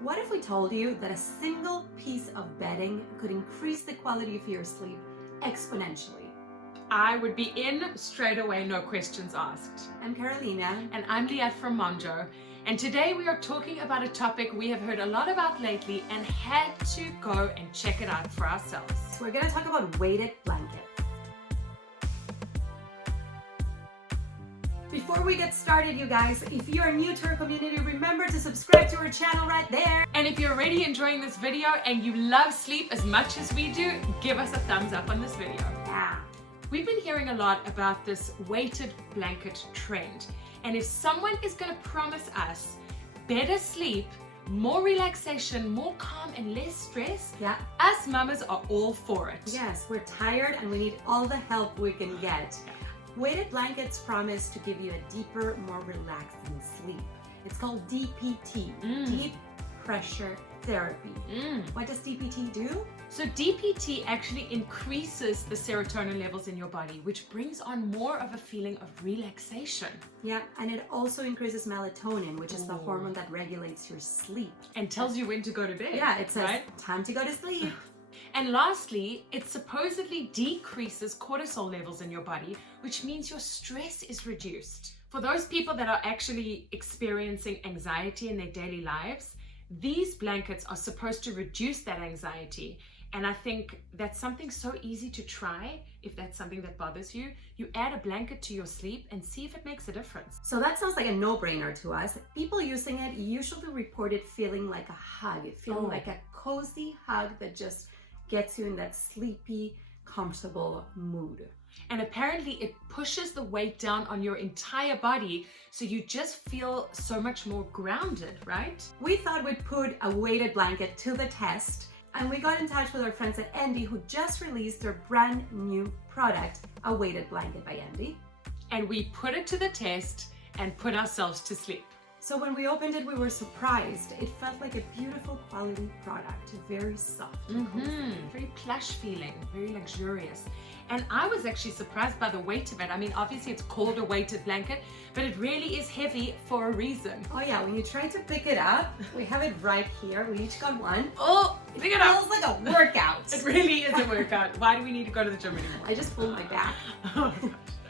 What if we told you that a single piece of bedding could increase the quality of your sleep exponentially? I would be in straight away, no questions asked. I'm Carolina. And I'm Liat from Monjo. And today we are talking about a topic we have heard a lot about lately and had to go and check it out for ourselves. So we're going to talk about weighted blankets. Before we get started, you guys, if you are new to our community, remember to subscribe to our channel right there. And if you're already enjoying this video and you love sleep as much as we do, give us a thumbs up on this video. Yeah. We've been hearing a lot about this weighted blanket trend. And if someone is going to promise us better sleep, more relaxation, more calm and less stress, us mamas are all for it. Yes, we're tired and we need all the help we can get. Weighted blankets promise to give you a deeper, more relaxing sleep. It's called DPT, Deep Pressure Therapy. What does DPT do? So DPT actually increases the serotonin levels in your body, which brings on more of a feeling of relaxation. Yeah, and it also increases melatonin, which is the hormone that regulates your sleep. And tells you when to go to bed. Yeah, it says, time to go to sleep. And lastly, it supposedly decreases cortisol levels in your body, which means your stress is reduced. For those people that are actually experiencing anxiety in their daily lives, these blankets are supposed to reduce that anxiety. And I think that's something so easy to try. If that's something that bothers you, you add a blanket to your sleep and see if it makes a difference. So that sounds like a no-brainer to us. People using it usually report it feeling like a hug, feeling like a cozy hug that just gets you in that sleepy, comfortable mood. And apparently it pushes the weight down on your entire body, so you just feel so much more grounded, right? We thought we'd put a weighted blanket to the test, and we got in touch with our friends at Endy, who just released their brand new product, a weighted blanket by Endy. And we put it to the test and put ourselves to sleep. So when we opened it, we were surprised. It felt like a beautiful quality product, very soft. Very plush feeling, very luxurious. And I was actually surprised by the weight of it. I mean, obviously it's called a weighted blanket, but it really is heavy for a reason. Oh yeah, when you try to pick it up, we have it right here. We each got one. Oh, pick it up. It feels like a workout. It really is a workout. Why do we need to go to the gym anymore? I just pulled my back.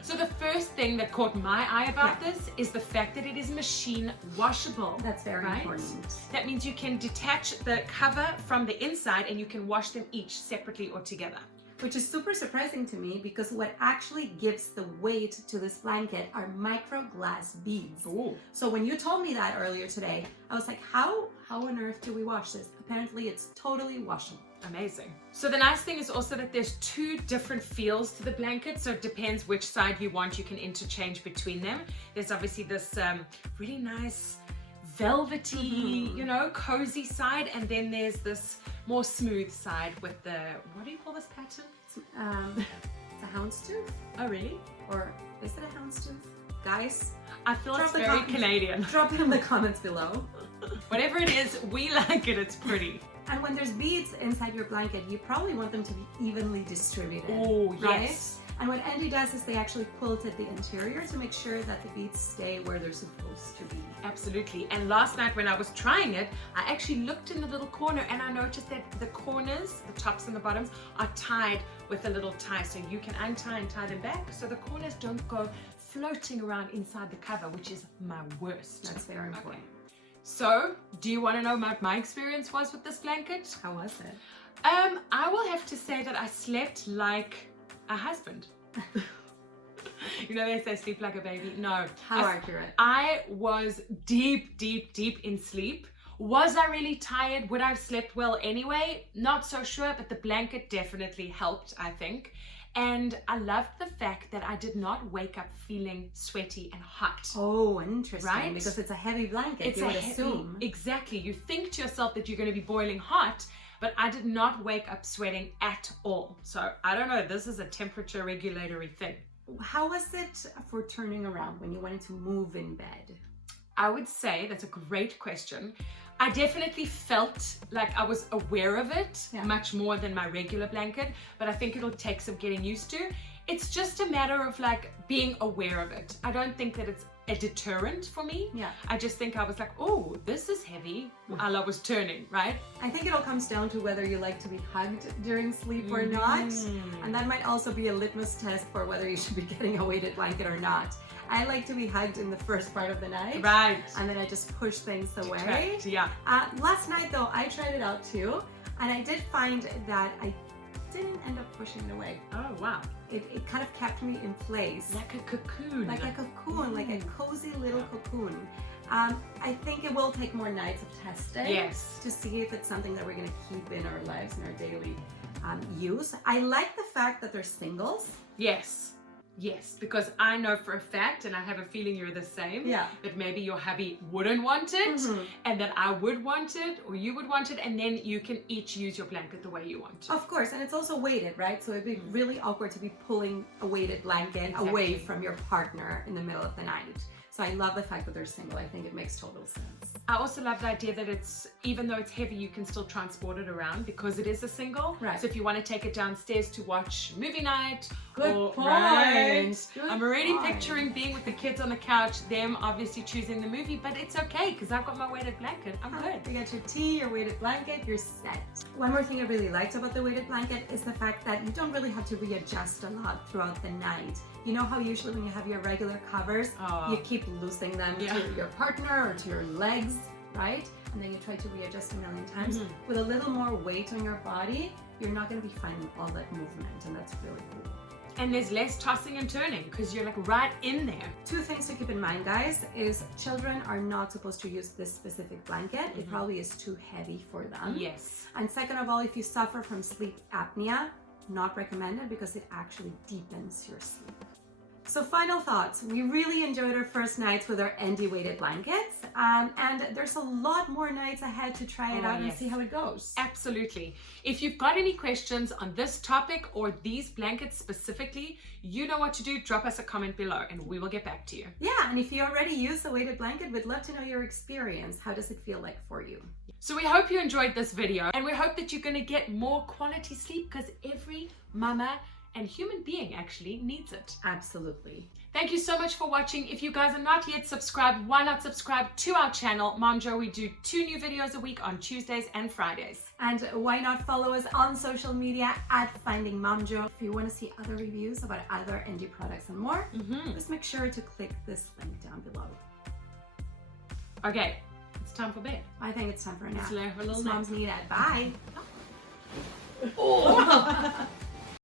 So the first thing that caught my eye about this is the fact that it is machine washable. That's very important. That means you can detach the cover from the inside and you can wash them each separately or together. Which is super surprising to me because what actually gives the weight to this blanket are micro glass beads. Ooh. So when you told me that earlier today, I was like, how on earth do we wash this? Apparently it's totally washable. Amazing. So the nice thing is also that there's two different feels to the blanket, so it depends which side you want. You can interchange between them. There's obviously this really nice velvety, you know, cozy side, and then there's this more smooth side with the, what do you call this pattern? It's a houndstooth? Oh really? Or is it a houndstooth? Guys, I feel it's very Canadian. Drop it in the comments below. Whatever it is, we like it, it's pretty. And when there's beads inside your blanket, you probably want them to be evenly distributed. Oh, right? yes. And what Endy does is they actually quilted the interior to make sure that the beads stay where they're supposed to be. Absolutely. And last night when I was trying it, I actually looked in the little corner and I noticed that the corners, the tops and the bottoms, are tied with a little tie. So you can untie and tie them back so the corners don't go floating around inside the cover, which is my worst. That's very important. Okay. So, do you want to know what my experience was with this blanket? How was it? I will have to say that I slept like a husband. You know, they say sleep like a baby. No. How accurate? I was deep in sleep. Was I really tired? Would I have slept well anyway? Not so sure, but the blanket definitely helped, I think. And I loved the fact that I did not wake up feeling sweaty and hot. Oh, interesting. Right? Because it's a heavy blanket, you would assume. Exactly. You think to yourself that you're going to be boiling hot, but I did not wake up sweating at all. So I don't know, this is a temperature regulatory thing. How was it for turning around when you wanted to move in bed? I would say that's a great question. I definitely felt like I was aware of it much more than my regular blanket, but I think it'll take some getting used to. It's just a matter of like being aware of it. I don't think that it's a deterrent for me. Yeah. I just think I was like, oh, this is heavy while I was turning, right? I think it all comes down to whether you like to be hugged during sleep or not. And that might also be a litmus test for whether you should be getting a weighted blanket or not. I like to be hugged in the first part of the night. Right. And then I just push things away. Detract, yeah. Last night though, I tried it out too. And I did find that I didn't end up pushing it away. Oh, wow. It kind of kept me in place. Like a cocoon. Like a cocoon, like a cozy little cocoon. I think it will take more nights of testing. Yes. To see if it's something that we're going to keep in our lives, in our daily use. I like the fact that they're singles. Yes. Yes, because I know for a fact, and I have a feeling you're the same, Yeah. that maybe your hubby wouldn't want it, and that I would want it, or you would want it, and then you can each use your blanket the way you want. Of course, and it's also weighted, right? So it'd be really awkward to be pulling a weighted blanket away from your partner in the middle of the night. So I love the fact that they're single. I think it makes total sense. I also love the idea that it's, even though it's heavy, you can still transport it around because it is a single. Right. So if you want to take it downstairs to watch movie night. Good point. Right. Good I'm already point. picturing being with the kids on the couch, them obviously choosing the movie, but it's okay because I've got my weighted blanket. I'm good. You got your tea, your weighted blanket, you're set. One more thing I really liked about the weighted blanket is the fact that you don't really have to readjust a lot throughout the night. You know how usually when you have your regular covers, you keep loosening them to your partner or to your legs, right? And then you try to readjust a million times. With a little more weight on your body, you're not going to be finding all that movement, and that's really cool. And there's less tossing and turning because you're like right in there. Two things to keep in mind, guys, is children are not supposed to use this specific blanket. It probably is too heavy for them. Yes. And second of all, if you suffer from sleep apnea, not recommended because it actually deepens your sleep. So final thoughts. We really enjoyed our first nights with our Endy weighted blankets, and there's a lot more nights ahead to try it out and see how it goes. Absolutely. If you've got any questions on this topic or these blankets specifically, you know what to do. Drop us a comment below and we will get back to you. Yeah, and if you already use the weighted blanket, we'd love to know your experience. How does it feel like for you? So we hope you enjoyed this video, and we hope that you're going to get more quality sleep because every mama and human being actually needs it. Absolutely. Thank you so much for watching. If you guys are not yet subscribed, why not subscribe to our channel, Mom Jo? We do 2 new videos a week on Tuesdays and Fridays. And why not follow us on social media at Finding Mom Jo. If you want to see other reviews about other Endy products and more, just make sure to click this link down below. Okay, it's time for bed. I think it's time for a nap. Let's have a little Moms nap. need it. Bye. Oh.